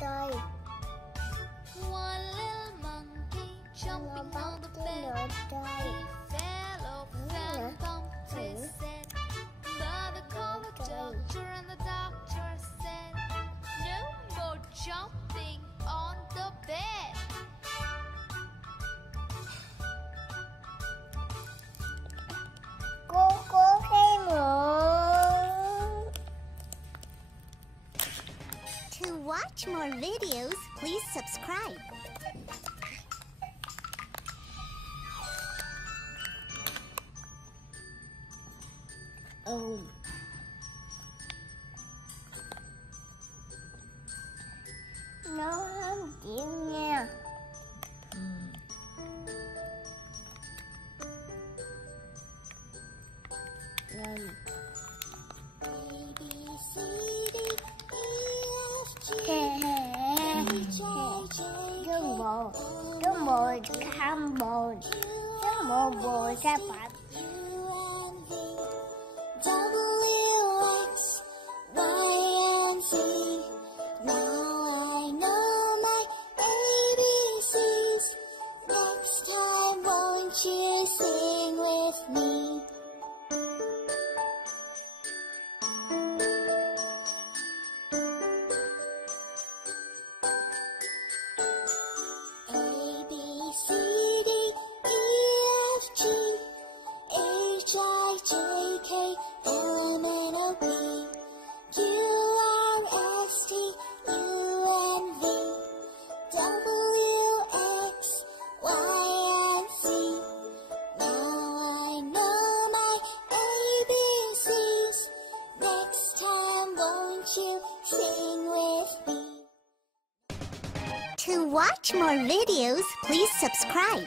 trời. One little monkey jumping on the bed. He fell off and bumped his head. Mother called the doctor and the doctor said, no more jumping on the bed. Cô thấy mượn. To watch more videos, please subscribe. Nó không chịu nha. Rồi. Cái mồi khăm bồi. Cái mồi bồi ra bạc. You sing with me. A B C D E F G H I J K L M N O P Q R S T U N V W X Y and Z. You sing with me. To watch more videos, please subscribe.